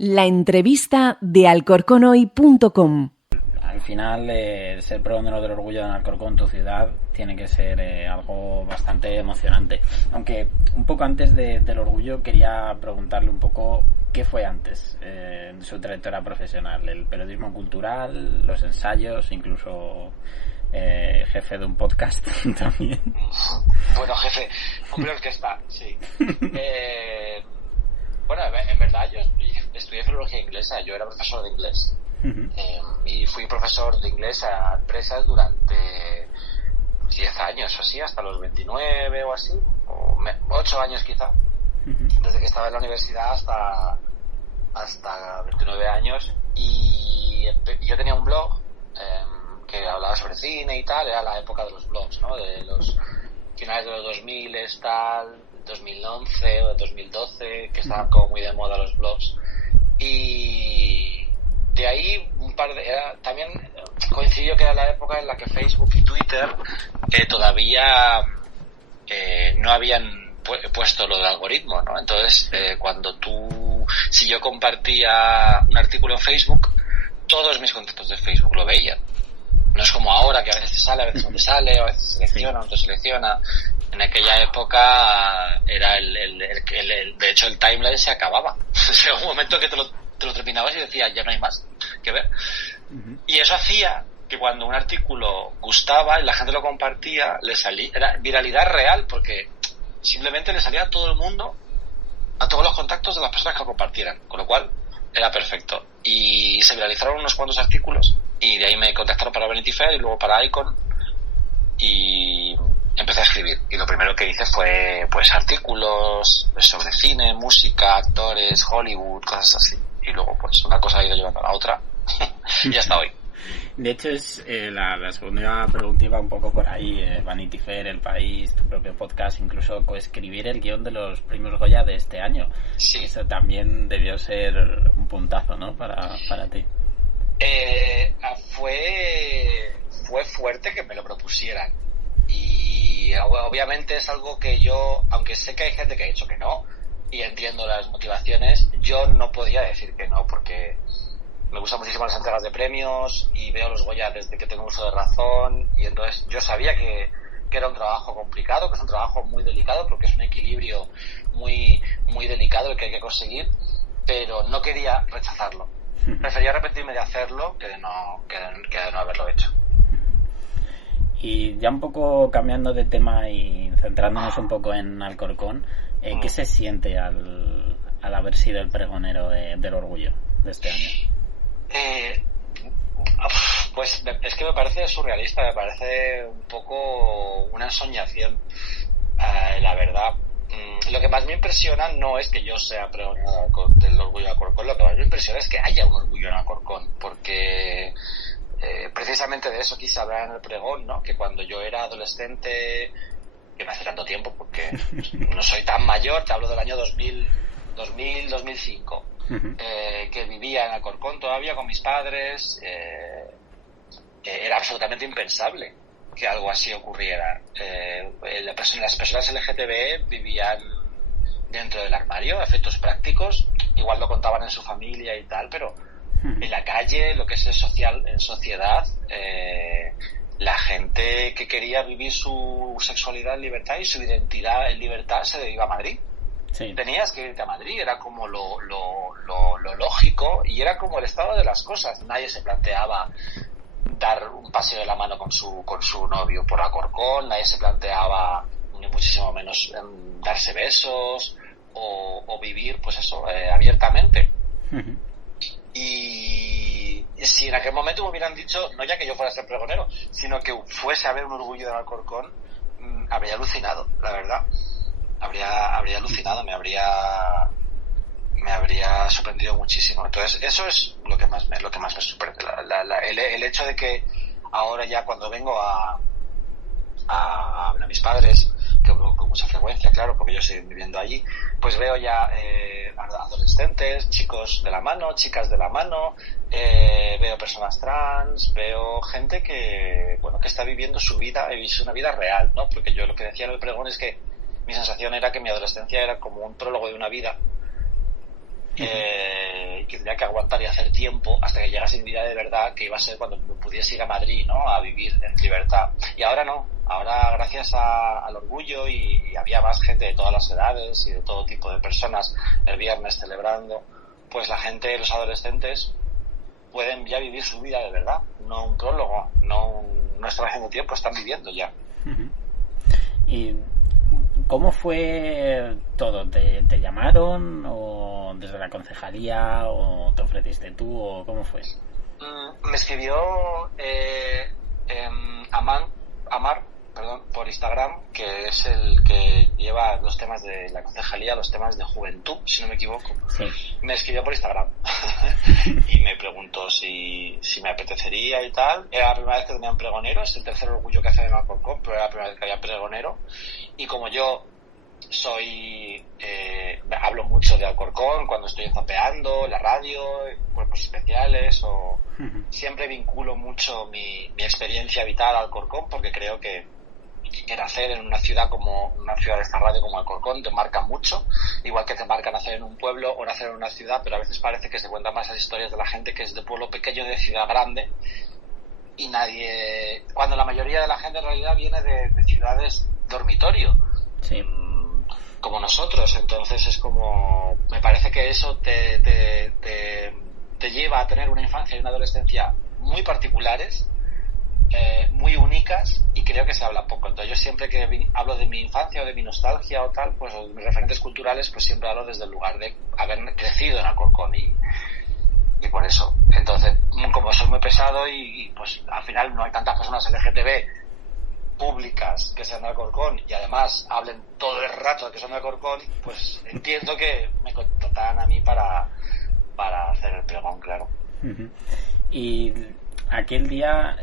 La entrevista de alcorconhoy.com. Al final, ser pregonero del orgullo de Alcorcón, tu ciudad, tiene que ser algo bastante emocionante. Aunque un poco antes del orgullo quería preguntarle un poco qué fue antes de su trayectoria profesional. El periodismo cultural, los ensayos, incluso jefe de un podcast también. Bueno, jefe, hombre orquesta, sí. Bueno, en verdad yo estudié filología inglesa, yo era profesor de inglés. Y fui profesor de inglés a empresas durante 10 años o así, hasta los 29 o así, o 8 años quizá, desde que estaba en la universidad hasta 29 años. Y yo tenía un blog que hablaba sobre cine y tal, era la época de los blogs, ¿no? De los finales de los 2000, tal, 2011 o 2012, que estaban como muy de moda los blogs. Y de ahí también coincidió que era la época en la que Facebook y Twitter todavía no habían puesto lo del algoritmo, ¿no? Entonces, si yo compartía un artículo en Facebook, todos mis contactos de Facebook lo veían. No es como ahora, que a veces te sale, a veces no te sale, a veces selecciona, no te selecciona. En aquella época era de hecho el timeline se acababa. Llegó un momento que te lo terminabas y decías, ya no hay más que ver. Y eso hacía que cuando un artículo gustaba y la gente lo compartía, era viralidad real, porque simplemente le salía a todo el mundo, a todos los contactos de las personas que lo compartieran, con lo cual era perfecto. Y se viralizaron unos cuantos artículos y de ahí me contactaron para Vanity Fair y luego para Icon y empecé a escribir. Y lo primero que hice fue pues artículos sobre cine, música, actores, Hollywood, cosas así. Y luego pues una cosa ha ido llevando a la otra y hasta hoy. De hecho es la segunda pregunta iba un poco por ahí, Vanity Fair, El País, tu propio podcast, incluso coescribir el guión de los premios Goya de este año. Sí. Eso también debió ser un puntazo, ¿no? Para ti. Fue fuerte que me lo propusieran. Y obviamente es algo que yo, aunque sé que hay gente que ha dicho que no, y entiendo las motivaciones, yo no podía decir que no, porque me gustan muchísimo las entregas de premios y veo los Goya desde que tengo uso de razón, y entonces yo sabía que era un trabajo complicado, que es un trabajo muy delicado, porque es un equilibrio muy, muy delicado el que hay que conseguir, pero no quería rechazarlo. Prefería arrepentirme de hacerlo que de no haberlo hecho. Y ya un poco cambiando de tema y centrándonos un poco en Alcorcón, ¿qué se siente al haber sido el pregonero del orgullo de este año? Pues es que me parece surrealista, me parece un poco una ensoñación, la verdad. Lo que más me impresiona no es que yo sea pregonero del orgullo de Alcorcón, lo que más me impresiona es que haya un orgullo en Alcorcón, porque precisamente de eso quise hablar en el pregón, ¿no? Que cuando yo era adolescente, que no hace tanto tiempo porque no soy tan mayor, te hablo del año 2005, que vivía en Alcorcón todavía con mis padres, era absolutamente impensable que algo así ocurriera. Las personas LGTB vivían dentro del armario, a efectos prácticos, igual lo contaban en su familia y tal, pero en la calle, lo que es en sociedad, la gente que quería vivir su sexualidad en libertad y su identidad en libertad se iba a Madrid. Sí. Tenías que irte a Madrid, era como lo lógico y era como el estado de las cosas. Nadie se planteaba dar un paseo de la mano con su novio por Alcorcón, nadie se planteaba, ni muchísimo menos, darse besos o vivir, pues eso, abiertamente. Y si en aquel momento me hubieran dicho, no ya que yo fuera a ser pregonero, sino que fuese a ver un orgullo de Alcorcón, habría alucinado, la verdad. Habría alucinado, me habría sorprendido muchísimo. Entonces eso es lo que más me sorprende, el hecho de que ahora ya cuando vengo a mis padres, que con mucha frecuencia, claro, porque yo estoy viviendo allí, pues veo ya adolescentes, chicos de la mano, chicas de la mano, veo personas trans, veo gente que está viviendo su vida, es una vida real, ¿no? Porque yo lo que decía en el pregón es que mi sensación era que mi adolescencia era como un prólogo de una vida, que tendría que aguantar y hacer tiempo hasta que llegase mi vida de verdad, que iba a ser cuando pudiese ir a Madrid, ¿no? A vivir en libertad. Y ahora no. Ahora, gracias al orgullo y había más gente de todas las edades y de todo tipo de personas el viernes celebrando, pues la gente, los adolescentes, pueden ya vivir su vida de verdad, no un prólogo, no están haciendo tiempo, están viviendo ya. ¿Y cómo fue todo? ¿Te llamaron o desde la concejalía o te ofreciste tú o cómo fue? Me escribió Amar, por Instagram, que es el que lleva los temas de la concejalía, los temas de juventud, si no me equivoco. Sí. Me escribió por Instagram y me preguntó si me apetecería y tal. Era la primera vez que tenía un pregonero, es el tercer orgullo que hacen en Alcorcón, pero era la primera vez que había pregonero. Y como yo hablo mucho de Alcorcón cuando estoy zapeando, en la radio, cuerpos especiales, o siempre vinculo mucho mi experiencia vital a Alcorcón, porque creo que nacer en una ciudad de esta radio como Alcorcón te marca mucho, igual que te marca nacer en un pueblo o nacer en una ciudad, pero a veces parece que se cuentan más las historias de la gente que es de pueblo pequeño, de ciudad grande, y cuando la mayoría de la gente en realidad viene de ciudades dormitorio. Sí. Como nosotros. Entonces es como, me parece que eso te lleva a tener una infancia y una adolescencia muy particulares, muy únicas, y creo que se habla poco. Entonces yo siempre que hablo de mi infancia o de mi nostalgia o tal, pues o de mis referentes culturales, pues siempre hablo desde el lugar de haber crecido en Alcorcón y por eso. Entonces, como soy muy pesado y pues al final no hay tantas personas LGTB públicas que sean de Alcorcón y además hablen todo el rato de que son de Alcorcón, pues entiendo que me contrataran a mí para hacer el pregón, claro. Y aquel día,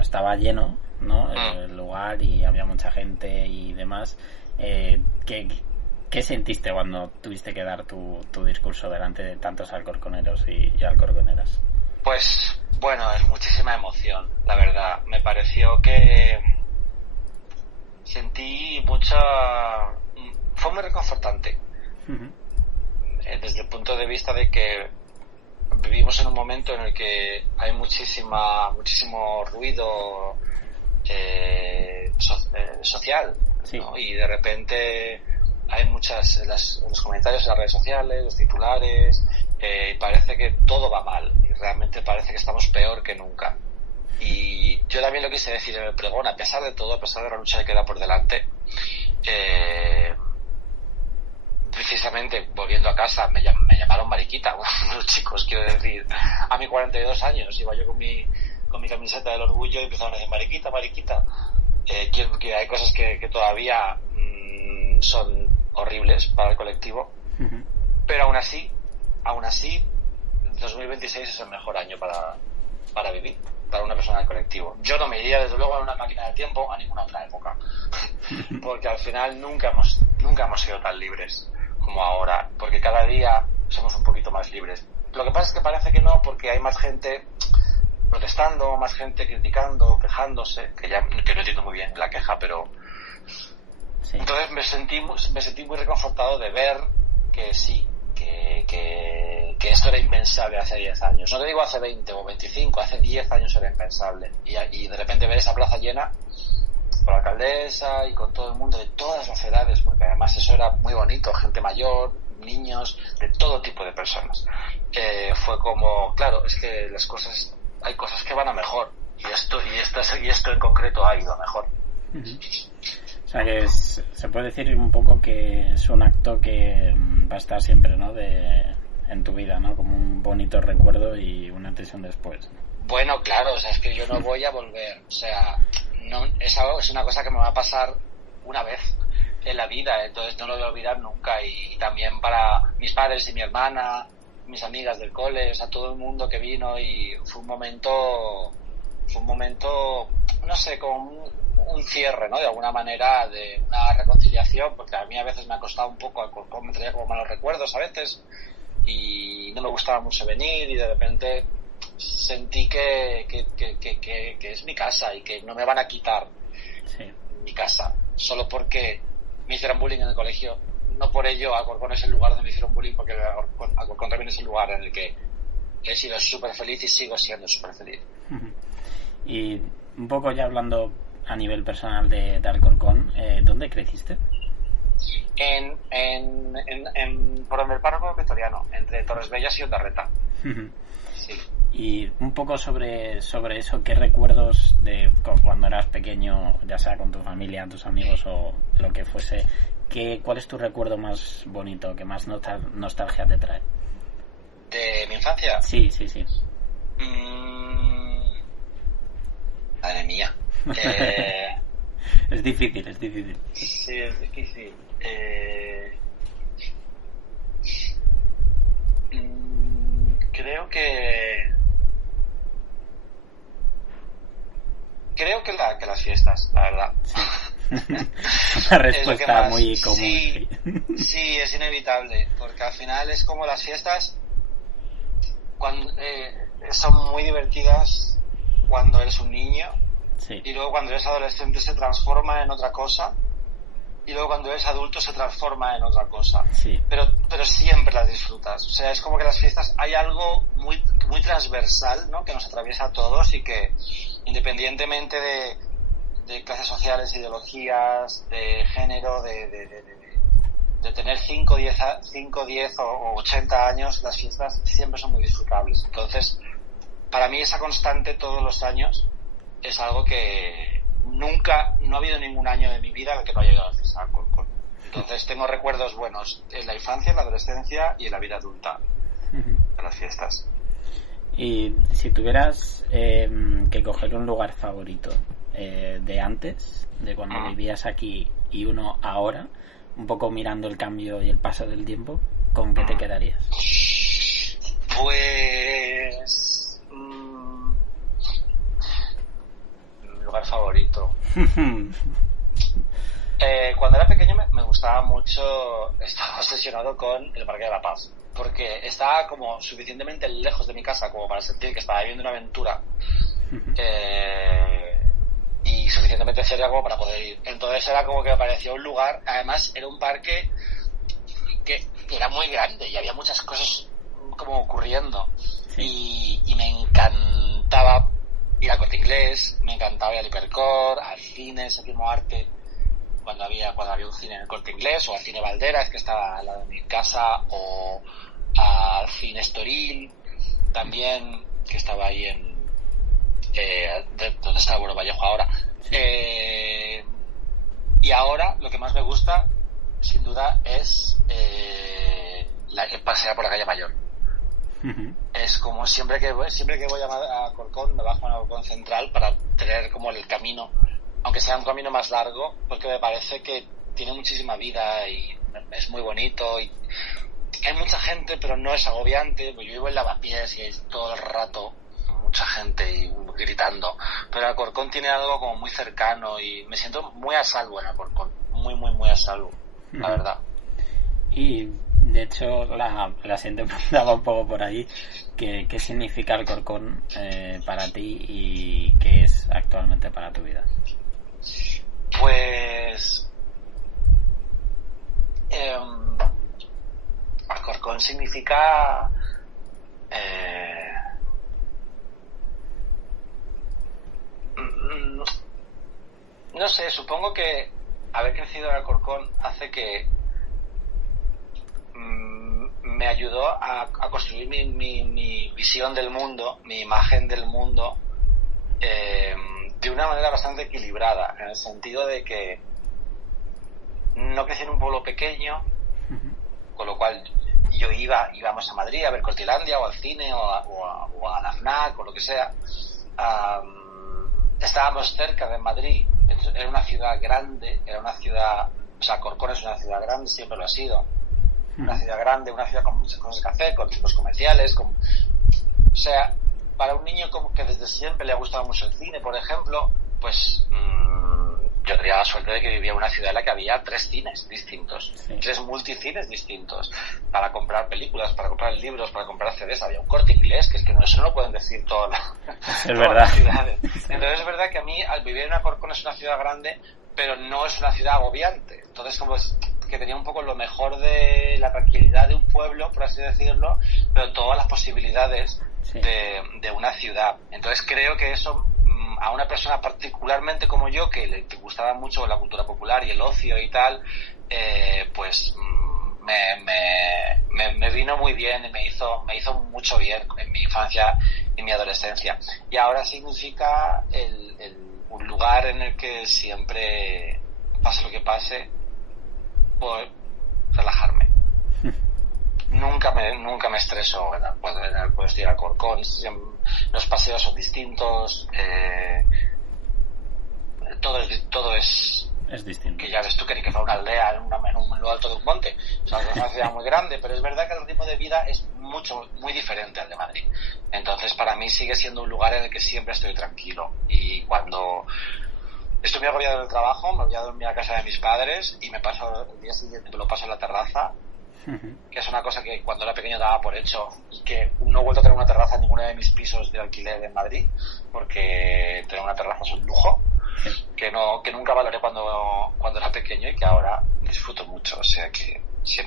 estaba lleno, ¿no? El lugar, y había mucha gente y demás. ¿Qué sentiste cuando tuviste que dar tu discurso delante de tantos alcorconeros y alcorconeras? Pues bueno, es muchísima emoción, la verdad. Me pareció que sentí fue muy reconfortante. Desde el punto de vista de que vivimos en un momento en el que hay muchísimo ruido social, sí. ¿no? Y de repente hay muchas los comentarios en las redes sociales, los titulares, parece que todo va mal y realmente parece que estamos peor que nunca. Y yo también lo quise decir en el pregón, a pesar de todo, a pesar de la lucha que queda por delante, precisamente volviendo a casa me llamaron mariquita, los chicos, quiero decir, a mis 42 años iba yo con mi camiseta del orgullo y empezaron a decir mariquita, que hay cosas que todavía son horribles para el colectivo, pero aún así 2026 es el mejor año para vivir, para una persona del colectivo. Yo no me iría desde luego en una máquina de tiempo a ninguna otra época, porque al final nunca hemos sido tan libres como ahora, porque cada día somos un poquito más libres. Lo que pasa es que parece que no, porque hay más gente protestando, más gente criticando, quejándose, que no entiendo muy bien la queja, pero sí. Entonces me sentí muy reconfortado de ver que sí, que esto era impensable hace 10 años. No te digo hace 20 o 25, hace 10 años era impensable. Y de repente ver esa plaza llena con la alcaldesa y con todo el mundo de todas las edades, porque además eso era muy bonito, gente mayor, niños, de todo tipo de personas. Fue como, claro, es que hay cosas que van a mejor, y esto en concreto ha ido a mejor. O sea que se puede decir un poco que es un acto que va a estar siempre, ¿no? En tu vida, ¿no? Como un bonito recuerdo y una antes y un después. Bueno, claro, o sea, es que yo no voy a volver, o sea, no, es una cosa que me va a pasar una vez en la vida, entonces no lo voy a olvidar nunca. Y también para mis padres y mi hermana, mis amigas del cole, o sea, todo el mundo que vino, y fue un momento, no sé, como un cierre, ¿no? De alguna manera, de una reconciliación, porque a mí a veces me ha costado un poco, me traía como malos recuerdos a veces, y no me gustaba mucho venir, y de repente sentí que es mi casa y que no me van a quitar mi casa solo porque me hicieron bullying en el colegio. no por ello Alcorcón es el lugar donde me hicieron bullying, porque Alcorcón también es el lugar en el que he sido súper feliz y sigo siendo súper feliz. Y un poco ya hablando a nivel personal de Alcorcón, ¿dónde creciste? Por el párroco victoriano, entre Torres Bellas y Ondarreta. Sí. Y un poco sobre eso, ¿qué recuerdos de cuando eras pequeño, ya sea con tu familia, tus amigos o lo que fuese, cuál es tu recuerdo más bonito, que más nostalgia te trae? ¿De mi infancia? Sí. Madre mía. Es difícil. Sí, es difícil. Creo que las fiestas, la verdad. Sí. Una respuesta muy común. Sí, es inevitable, porque al final es como las fiestas son muy divertidas cuando eres un niño, sí. Y luego cuando eres adolescente se transforma en otra cosa, y luego cuando eres adulto se transforma en otra cosa, sí. Pero siempre las disfrutas. O sea, es como que las fiestas hay algo muy muy transversal, ¿no?, que nos atraviesa a todos, y que independientemente de clases sociales, ideologías, de género, de tener 5, 10 o 80 años, las fiestas siempre son muy disfrutables. Entonces, para mí esa constante todos los años es algo que no ha habido ningún año de mi vida en el que no haya ido a la fiesta de Alcorcón. Entonces tengo recuerdos buenos en la infancia, en la adolescencia y en la vida adulta de las fiestas. Y si tuvieras que coger un lugar favorito de antes, de cuando vivías aquí, y uno ahora, un poco mirando el cambio y el paso del tiempo, ¿con qué te quedarías? Pues... mi lugar favorito. Cuando era pequeño me gustaba mucho, estaba obsesionado con el Parque de la Paz, porque estaba como suficientemente lejos de mi casa como para sentir que estaba viviendo una aventura, y suficientemente cerca como para poder ir. Entonces era como que me parecía un lugar, además era un parque que era muy grande y había muchas cosas como ocurriendo, sí. y me encantaba ir al Corte Inglés, me encantaba ir al Hipercor, al cine Séptimo Arte, cuando había un cine en el Corte Inglés, o al cine Valderas, que estaba al lado de mi casa, o al cine Estoril también, que estaba ahí en donde está el Bueno Vallejo ahora. Sí. Y ahora lo que más me gusta sin duda es pasear por la calle Mayor. Es como siempre que voy a Alcorcón, me bajo en Alcorcón Central para tener como el camino, aunque sea un camino más largo, porque me parece que tiene muchísima vida y es muy bonito, y hay mucha gente, pero no es agobiante. Yo vivo en Lavapiés y es todo el rato mucha gente y gritando, pero Alcorcón tiene algo como muy cercano y me siento muy a salvo en Alcorcón, muy a salvo, la verdad. Y de hecho la siguiente pregunta va un poco por ahí. ¿Qué significa Alcorcón para ti y qué es actualmente para tu vida? Pues Alcorcón significa no sé, supongo que haber crecido en Alcorcón hace que me ayudó a construir mi visión del mundo, mi imagen del mundo, de una manera bastante equilibrada, en el sentido de que no crecí en un pueblo pequeño, con lo cual íbamos a Madrid a ver Cortilandia o al cine o a la FNAC o lo que sea. Estábamos cerca de Madrid, era una ciudad grande, Alcorcón es una ciudad grande, siempre lo ha sido. Una ciudad grande, una ciudad con muchas cosas que hacer, con centros comerciales, o sea, para un niño como que desde siempre le ha gustado mucho el cine, por ejemplo, pues yo tenía la suerte de que vivía en una ciudad en la que había 3 cines distintos, 3 multicines distintos, para comprar películas, para comprar libros, para comprar CDs. Había un Corte Inglés, que es que eso no lo pueden decir todas las ciudades. Entonces es verdad que a mí, al vivir en Alcorcón, es una ciudad grande, pero no es una ciudad agobiante. Entonces, como que tenía un poco lo mejor de la tranquilidad de un pueblo, por así decirlo, pero todas las posibilidades de una ciudad. Entonces creo que eso, a una persona particularmente como yo, que le gustaba mucho la cultura popular y el ocio y tal, pues me vino muy bien y me hizo mucho bien en mi infancia y mi adolescencia. Y ahora significa un lugar en el que siempre, pase lo que pase, puedo relajarme. Nunca me estreso cuando estoy en Alcorcón. Los paseos son distintos, todo es distinto. Que ya ves tú que ni que fuera una aldea en lo alto de un monte. O sea, es una ciudad muy grande, pero es verdad que el ritmo de vida es muy diferente al de Madrid. Entonces, para mí sigue siendo un lugar en el que siempre estoy tranquilo. Y cuando estoy muy agobiado del trabajo, me voy a dormir a casa de mis padres y el día siguiente me lo paso en la terraza, que es una cosa que cuando era pequeño daba por hecho y que no he vuelto a tener una terraza en ninguno de mis pisos de alquiler en Madrid, porque tener una terraza es un lujo que nunca valoré cuando era pequeño y que ahora disfruto mucho. O sea que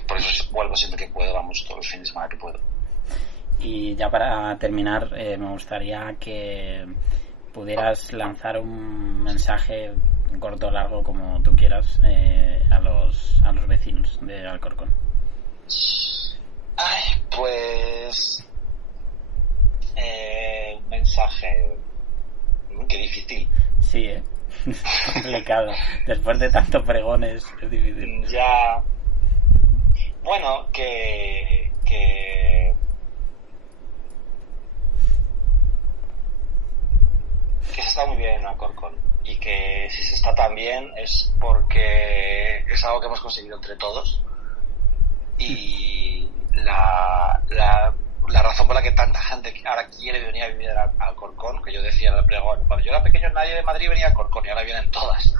por eso vuelvo siempre que puedo, vamos todos los fines de semana que puedo. Y ya para terminar, me gustaría que pudieras lanzar un mensaje corto o largo, como tú quieras, a los vecinos de Alcorcón. Ay, pues un mensaje, qué difícil. Sí, es complicado. Después de tantos pregones es difícil. Ya, bueno, que se está muy bien en Alcorcón, y que si se está tan bien es porque es algo que hemos conseguido entre todos, y la razón por la que tanta gente ahora quiere venir a vivir a Alcorcón, que yo decía en el pregón, cuando yo era pequeño nadie de Madrid venía a Alcorcón y ahora vienen todas.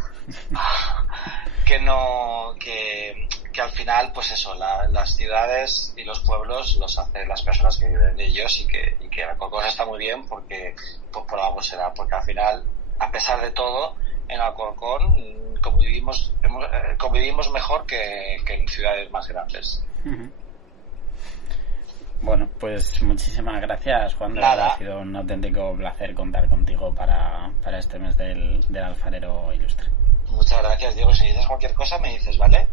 que al final, pues eso, las ciudades y los pueblos los hacen las personas que viven en ellos, y que Alcorcón está muy bien porque pues por algo será, porque al final, a pesar de todo, en Alcorcón convivimos mejor que en ciudades más grandes. Bueno, pues muchísimas gracias, Juan. De verdad, ha sido un auténtico placer contar contigo para este mes del alfarero ilustre. Muchas gracias, Diego. Si necesitas cualquier cosa me dices, ¿vale?